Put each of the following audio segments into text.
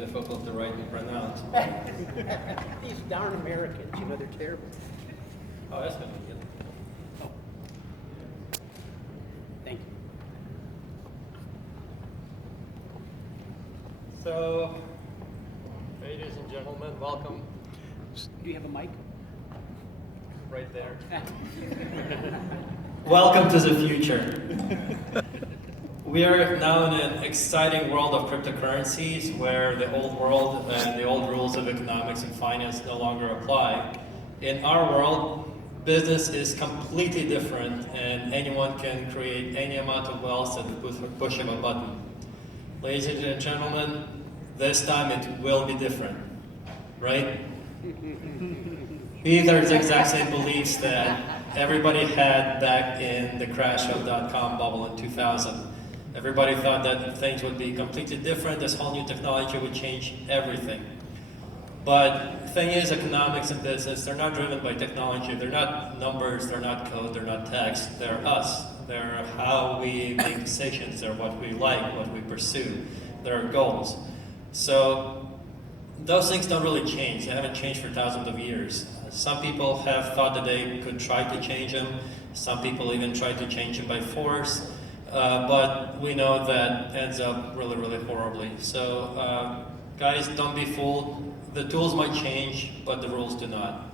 difficult to write and pronounce. These darn Americans, you know, they're terrible. Oh, that's gonna be good. Oh. Thank you. So, ladies and gentlemen, welcome. Do you have a mic? Right there. Welcome to the future. We are now in an exciting world of cryptocurrencies where the old world and the old rules of economics and finance no longer apply. In our world, business is completely different and anyone can create any amount of wealth at the push of a button. Ladies and gentlemen, this time it will be different, right? These are the exact same beliefs that everybody had back in the crash of .com bubble in 2000. Everybody thought that things would be completely different, this whole new technology would change everything. But the thing is, economics and business, they're not driven by technology, they're not numbers, they're not code, they're not text, they're us. They're how we make decisions, they're what we like, what we pursue, they're our goals. So those things don't really change, they haven't changed for thousands of years. Some people have thought that they could try to change them, some people even try to change them by force. But we know that ends up really, really horribly. So guys, don't be fooled. The tools might change, but the rules do not.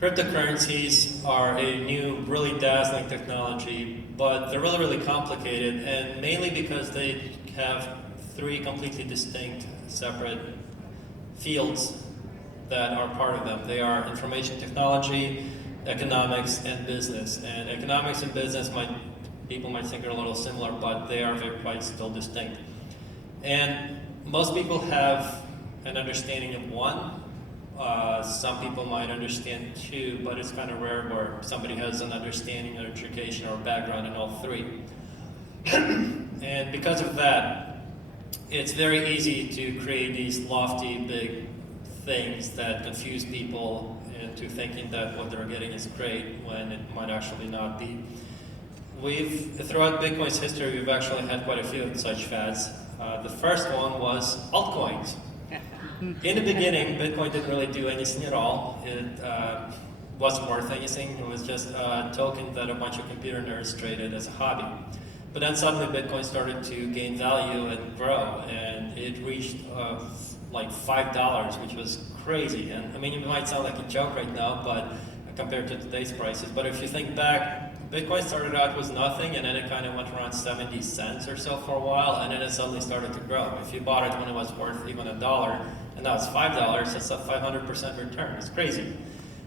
Cryptocurrencies are a new, really dazzling technology, but they're really, really complicated, and mainly because they have three completely distinct, separate fields that are part of them. They are information technology, economics, and business. And economics and business people might think are a little similar, but they are quite still distinct. And most people have an understanding of one. Some people might understand two, but it's kind of rare where somebody has an understanding, or education, or background in all three. And because of that, it's very easy to create these lofty, big things that confuse people into thinking that what they're getting is great when it might actually not be. Throughout Bitcoin's history, we've actually had quite a few of such fads. The first one was altcoins. In the beginning, Bitcoin didn't really do anything at all. It wasn't worth anything. It was just a token that a bunch of computer nerds traded as a hobby. But then suddenly Bitcoin started to gain value and grow, and it reached like $5, which was crazy. And I mean, it might sound like a joke right now, but compared to today's prices. But if you think back, Bitcoin started out with nothing, and then it kind of went around 70 cents or so for a while, and then it suddenly started to grow. If you bought it when it was worth even $1, and now it's $5, that's a 500% return. It's crazy.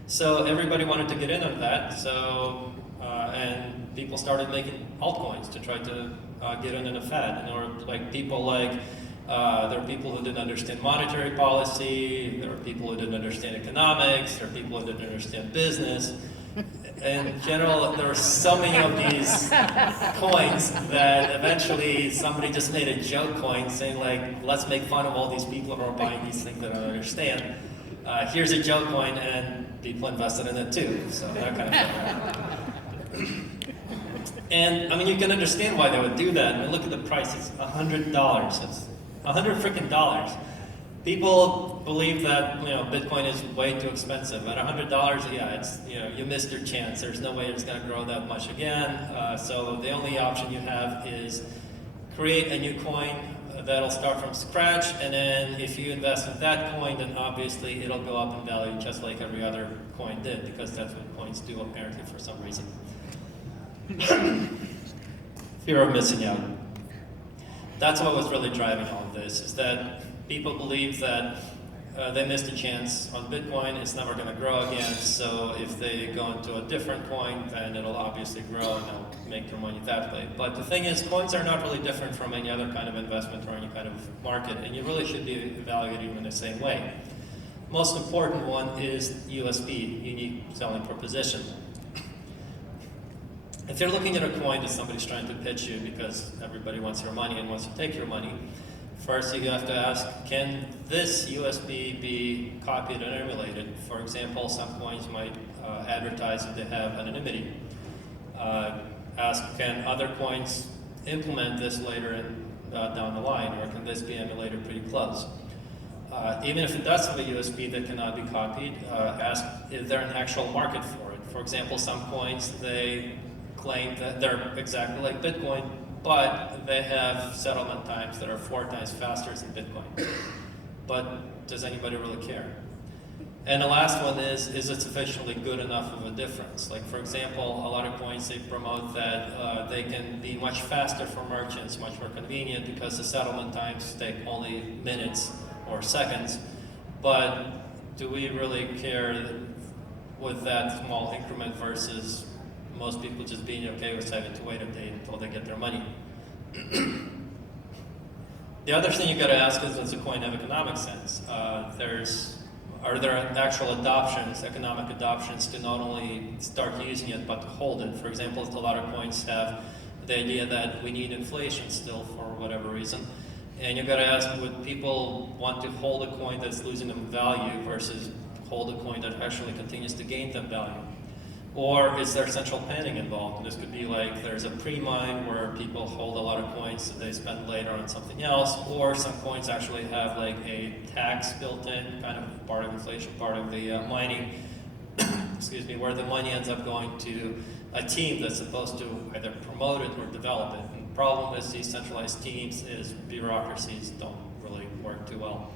So everybody wanted to get in on that. So and people started making altcoins to try to get in a fad. Or like people like. There are people who didn't understand monetary policy, there are people who didn't understand economics, there are people who didn't understand business. In general, there were so many of these coins that eventually somebody just made a joke coin saying like, let's make fun of all these people who are buying these things that I don't understand. Here's a joke coin, and people invested in it too, so that kind of stuff. And I mean, you can understand why they would do that. I mean, look at the price, it's $100. It's $100 freaking dollars. People believe that Bitcoin is way too expensive. At $100, yeah, it's you missed your chance. There's no way it's going to grow that much again. So the only option you have is create a new coin that'll start from scratch, and then if you invest in that coin, then obviously it'll go up in value just like every other coin did, because that's what coins do apparently for some reason. Fear of missing out. That's what was really driving all of this, is that people believe that they missed a chance on Bitcoin, it's never going to grow again, so if they go into a different coin, then it'll obviously grow and they'll make their money that way. But the thing is, coins are not really different from any other kind of investment or any kind of market, and you really should be evaluating them in the same way. Most important one is USP, unique selling proposition. If you're looking at a coin that somebody's trying to pitch you because everybody wants your money and wants to take your money, first you have to ask, can this USB be copied and emulated? For example, some coins might advertise that they have anonymity. Ask, can other coins implement this later in down the line, or can this be emulated pretty close? Even if it does have a USB that cannot be copied, ask is there an actual market for it? For example, some coins, they claim that they're exactly like Bitcoin, but they have settlement times that are 4 times faster than Bitcoin. But does anybody really care? And the last one is it sufficiently good enough of a difference? Like, for example, a lot of coins, they promote that they can be much faster for merchants, much more convenient, because the settlement times take only minutes or seconds. But do we really care with that small increment versus most people just being okay with having to wait a day until they get their money? The other thing you got to ask is, does the coin have economic sense? Are there actual adoptions, economic adoptions, to not only start using it, but to hold it? For example, a lot of coins have the idea that we need inflation still for whatever reason. And you've got to ask, would people want to hold a coin that's losing them value versus hold a coin that actually continues to gain them value? Or is there central planning involved? And this could be like there's a pre-mine where people hold a lot of coins that they spend later on something else, or some coins actually have like a tax built in, kind of part of inflation, part of the mining, excuse me, where the money ends up going to a team that's supposed to either promote it or develop it. And the problem with these centralized teams is bureaucracies don't really work too well.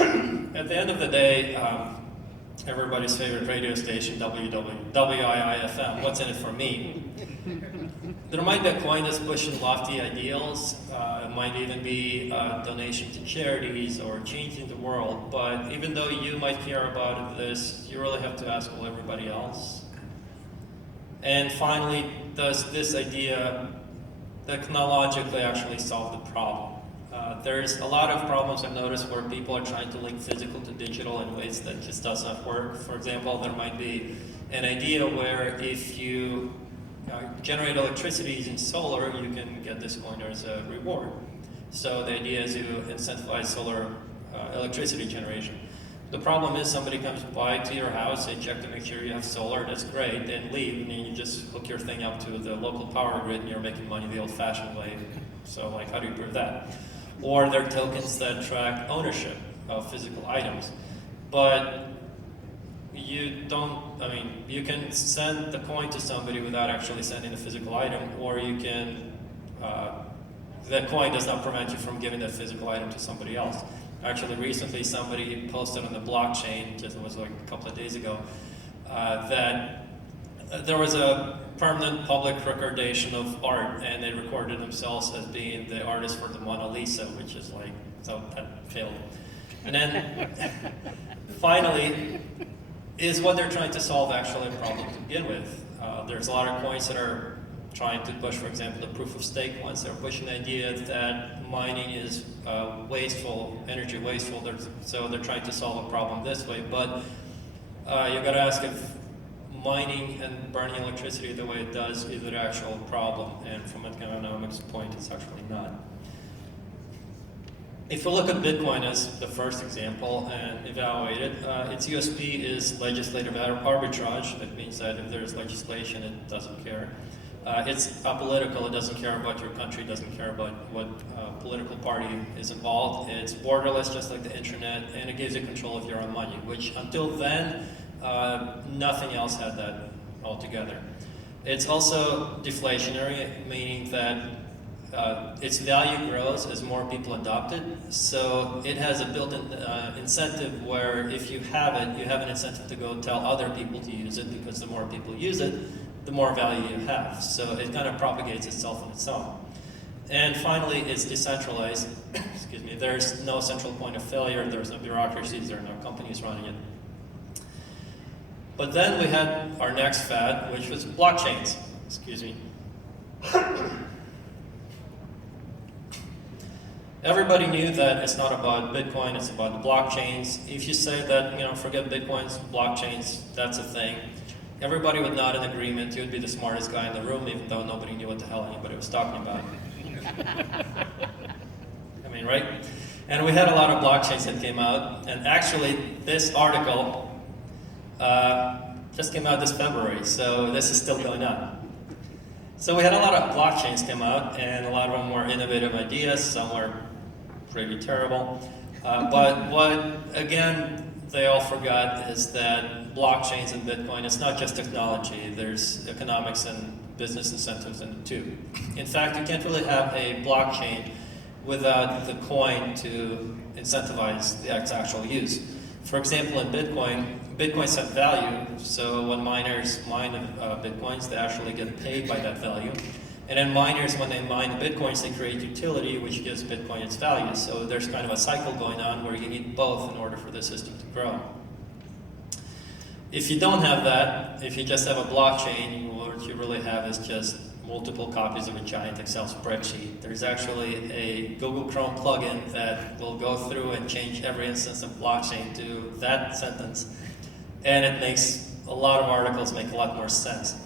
At the end of the day, everybody's favorite radio station, WIIFM, what's in it for me? There might be a coin that's pushing lofty ideals. It might even be a donation to charities or changing the world. But even though you might care about this, you really have to ask, well, everybody else? And finally, does this idea technologically actually solve the problem? There's a lot of problems I've noticed where people are trying to link physical to digital in ways that just does not work. For example, there might be an idea where if you generate electricity using solar, you can get this coin as a reward. So the idea is to incentivize solar electricity generation. The problem is somebody comes by to your house, they check to make sure you have solar, that's great, then leave, and then you just hook your thing up to the local power grid and you're making money the old-fashioned way. So like, how do you prove that? Or there are tokens that track ownership of physical items. But you don't, you can send the coin to somebody without actually sending the physical item, or you can, the coin does not prevent you from giving that physical item to somebody else. Actually, recently somebody posted on the blockchain, just it was like a couple of days ago, that there was a permanent public recordation of art, and they recorded themselves as being the artist for the Mona Lisa, which is like, so that failed. And then finally, is what they're trying to solve actually a problem to begin with? There's a lot of coins that are trying to push, for example, the proof of stake ones. They're pushing the idea that mining is wasteful, energy wasteful, so they're trying to solve a problem this way. But you got to ask if mining and burning electricity the way it does is an actual problem, and from an economics point, it's actually not. If we look at Bitcoin as the first example and evaluate it, its USP is legislative arbitrage. That means that if there's legislation, it doesn't care. It's apolitical, it doesn't care about your country, it doesn't care about what political party is involved. It's borderless, just like the internet, and it gives you control of your own money, which until then, nothing else had that altogether. It's also deflationary, meaning that its value grows as more people adopt it. So it has a built-in incentive where if you have it, you have an incentive to go tell other people to use it, because the more people use it, the more value you have. So it kind of propagates itself on its own. And finally, it's decentralized. Excuse me. There's no central point of failure. There's no bureaucracies. There are no companies running it. But then we had our next fad, which was blockchains. Excuse me. Everybody knew that it's not about Bitcoin, it's about the blockchains. If you say that, forget Bitcoins, blockchains, that's a thing, everybody would nod in agreement. You would be the smartest guy in the room, even though nobody knew what the hell anybody was talking about. Right? And we had a lot of blockchains that came out, and actually this article just came out this February, so this is still going on. So we had a lot of blockchains come out, and a lot of them were innovative ideas, some were pretty terrible. But what, again, they all forgot is that blockchains and Bitcoin, it's not just technology, there's economics and business incentives in it too. In fact, you can't really have a blockchain without the coin to incentivize the actual use. For example, in Bitcoin, Bitcoins have value, so when miners mine Bitcoins, they actually get paid by that value. And then miners, when they mine the Bitcoins, they create utility, which gives Bitcoin its value. So there's kind of a cycle going on where you need both in order for the system to grow. If you don't have that, if you just have a blockchain, what you really have is just multiple copies of a giant Excel spreadsheet. There's actually a Google Chrome plugin that will go through and change every instance of blockchain to that sentence, and it makes a lot of articles make a lot more sense.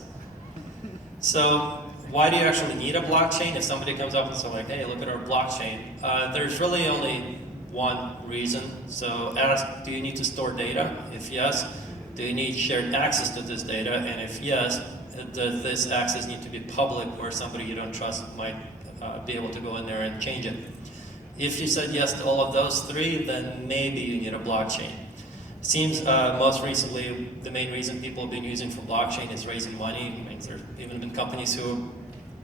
So why do you actually need a blockchain? If somebody comes up and says like, hey, look at our blockchain, there's really only one reason. So ask, do you need to store data? If yes, do you need shared access to this data? And if yes, does this access need to be public where somebody you don't trust might be able to go in there and change it? If you said yes to all of those three, then maybe you need a blockchain. Seems most recently the main reason people have been using for blockchain is raising money. I mean, there have even been companies who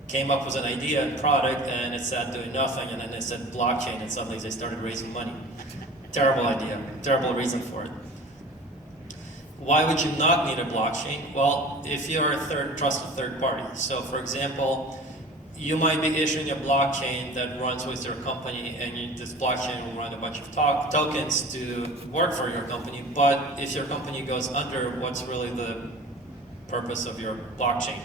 came up with an idea and product and it sat doing nothing, and then they said blockchain and suddenly they started raising money. Terrible idea, terrible reason for it. Why would you not need a blockchain? Well, if you're a trusted third party. So for example, you might be issuing a blockchain that runs with your company, and this blockchain will run a bunch of tokens to work for your company. But if your company goes under, what's really the purpose of your blockchain?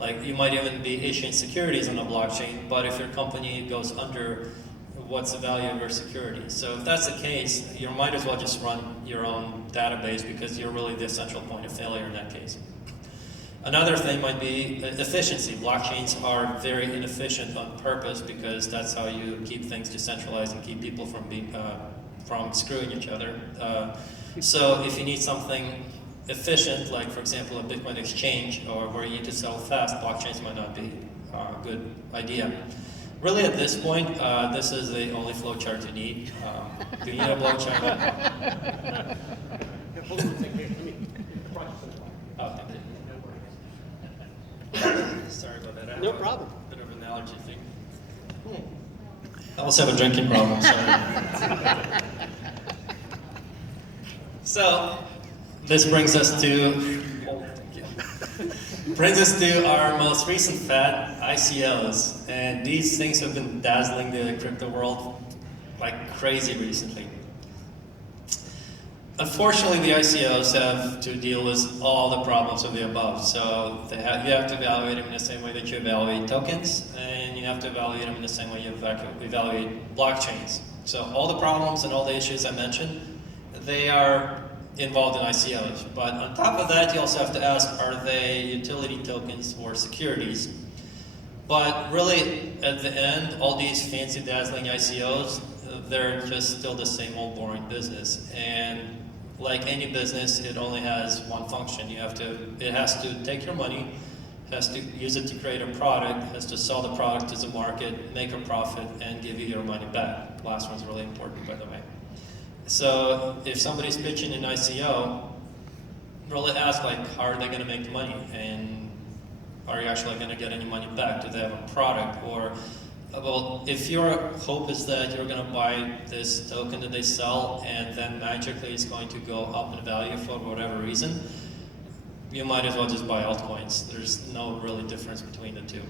Like, you might even be issuing securities on a blockchain, but if your company goes under, what's the value of your security? So if that's the case, you might as well just run your own database, because you're really the central point of failure in that case. Another thing might be efficiency. Blockchains are very inefficient on purpose, because that's how you keep things decentralized and keep people from being from screwing each other. So if you need something efficient, like for example a Bitcoin exchange, or where you need to sell fast, blockchains might not be a good idea. Really, at this point, this is the only flowchart you need. Do you need a flowchart? Oh, thank you. Sorry about that. No problem. Bit of an allergy thing. I also have a drinking problem, sorry. So, this brings us to our most recent fad, ICOs, and these things have been dazzling the crypto world like crazy recently. Unfortunately, the ICOs have to deal with all the problems of the above. So you have to evaluate them in the same way that you evaluate tokens, and you have to evaluate them in the same way you evaluate blockchains. So all the problems and all the issues I mentioned, they are involved in ICOs. But on top of that, you also have to ask, are they utility tokens or securities? But really, at the end, all these fancy dazzling ICOs, they're just still the same old boring business. And like any business, it only has one function. It has to take your money, has to use it to create a product, has to sell the product to the market, make a profit, and give you your money back. The last one's really important, by the way. So if somebody's pitching an ICO, really ask, like, how are they going to make money? And are you actually going to get any money back? Do they have a product? Or, well, if your hope is that you're going to buy this token that they sell and then magically it's going to go up in value for whatever reason, you might as well just buy altcoins. There's no really difference between the two.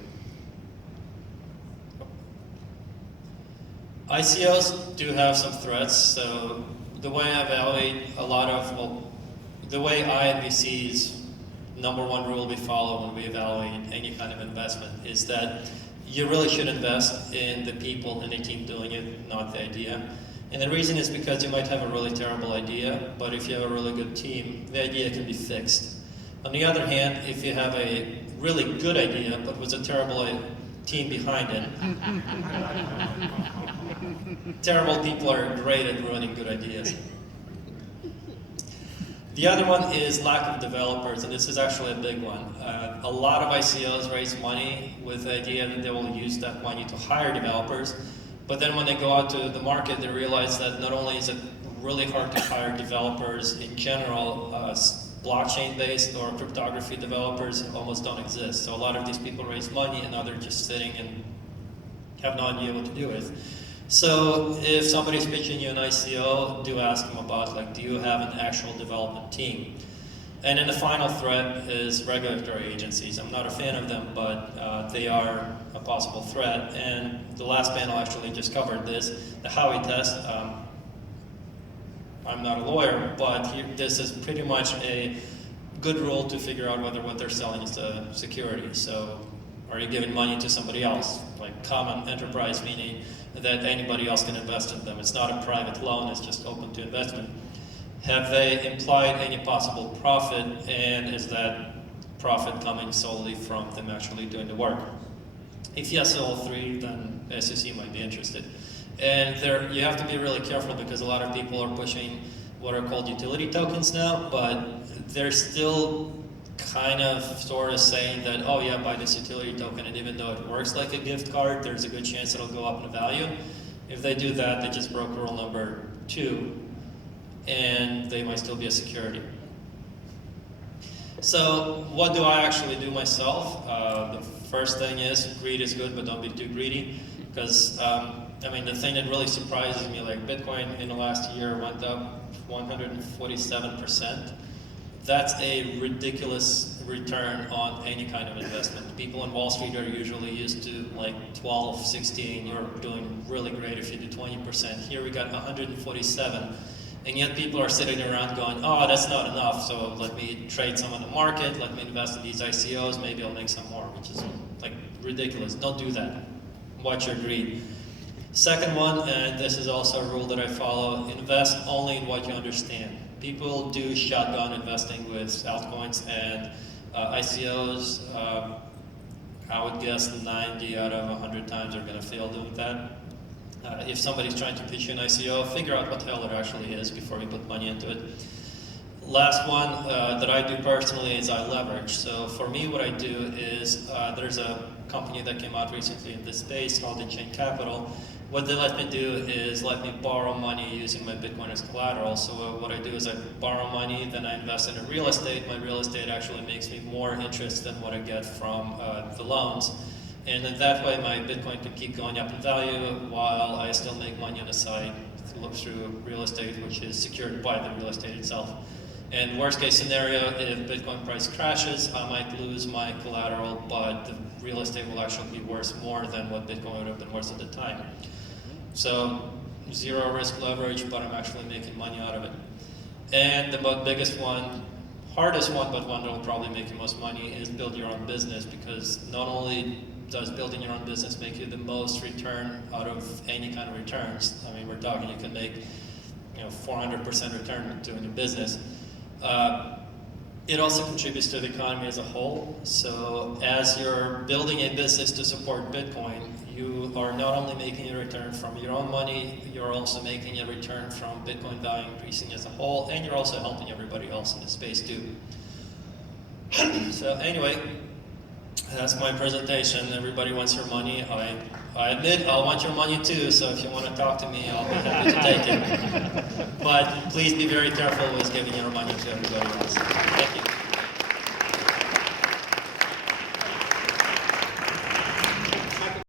ICOs do have some threats. So the way I evaluate the way I and VC's number one rule we follow when we evaluate any kind of investment is that you really should invest in the people and the team doing it, not the idea. And the reason is because you might have a really terrible idea, but if you have a really good team, the idea can be fixed. On the other hand, if you have a really good idea, but with a terrible team behind it, terrible people are great at ruining good ideas. The other one is lack of developers, and this is actually a big one. A lot of ICOs raise money with the idea that they will use that money to hire developers, but then when they go out to the market, they realize that not only is it really hard to hire developers in general, blockchain-based or cryptography developers almost don't exist. So a lot of these people raise money and now they're just sitting and have no idea what to do with. So if somebody's pitching you an ICO, do ask them about, like, do you have an actual development team? And then the final threat is regulatory agencies. I'm not a fan of them, but they are a possible threat. And the last panel actually just covered this, the Howey test. I'm not a lawyer, but this is pretty much a good rule to figure out whether what they're selling is a security. So are you giving money to somebody else? Like common enterprise, meaning that anybody else can invest in them. It's not a private loan, it's just open to investment. Have they implied any possible profit, and is that profit coming solely from them actually doing the work? If yes to all three, then SEC might be interested. And there, you have to be really careful because a lot of people are pushing what are called utility tokens now, but they're still kind of sort of saying that, oh yeah, buy this utility token, and even though it works like a gift card, there's a good chance it'll go up in value. If they do that, they just broke rule number 2, and they might still be a security. So what do I actually do myself? The first thing is, greed is good, but don't be too greedy, because I mean, the thing that really surprises me, like Bitcoin in the last year went up 147%. That's a ridiculous return on any kind of investment. People on Wall Street are usually used to like 12, 16. You're doing really great if you do 20%. Here we got 147. And yet people are sitting around going, oh, that's not enough, so let me trade some on the market, let me invest in these ICOs, maybe I'll make some more, which is like ridiculous. Don't do that. Watch your greed. Second one, and this is also a rule that I follow, invest only in what you understand. People do shotgun investing with altcoins and ICOs. I would guess 90 out of 100 times are going to fail doing that. If somebody's trying to pitch you an ICO, figure out what the hell it actually is before you put money into it. Last one that I do personally is I leverage. So for me, what I do is there's a company that came out recently in this space called In-Chain Capital. What they let me do is let me borrow money using my Bitcoin as collateral. So what I do is I borrow money, then I invest in real estate. My real estate actually makes me more interest than what I get from the loans. And then that way my Bitcoin can keep going up in value while I still make money on the side to look through real estate, which is secured by the real estate itself. And worst case scenario, if Bitcoin price crashes, I might lose my collateral, but the real estate will actually be worth more than what Bitcoin would have been worth at the time. So zero risk leverage, but I'm actually making money out of it. And the biggest one, hardest one, but one that will probably make you most money is build your own business, because not only does building your own business make you the most return out of any kind of returns. I mean, we're talking you can make 400% return doing your business. It also contributes to the economy as a whole. So as you're building a business to support Bitcoin, you are not only making a return from your own money, you're also making a return from Bitcoin value increasing as a whole, and you're also helping everybody else in the space too. So anyway, that's my presentation. Everybody wants your money. I admit I'll want your money too, so if you want to talk to me, I'll be happy to take it. But please be very careful with giving your money to everybody else. Thank you.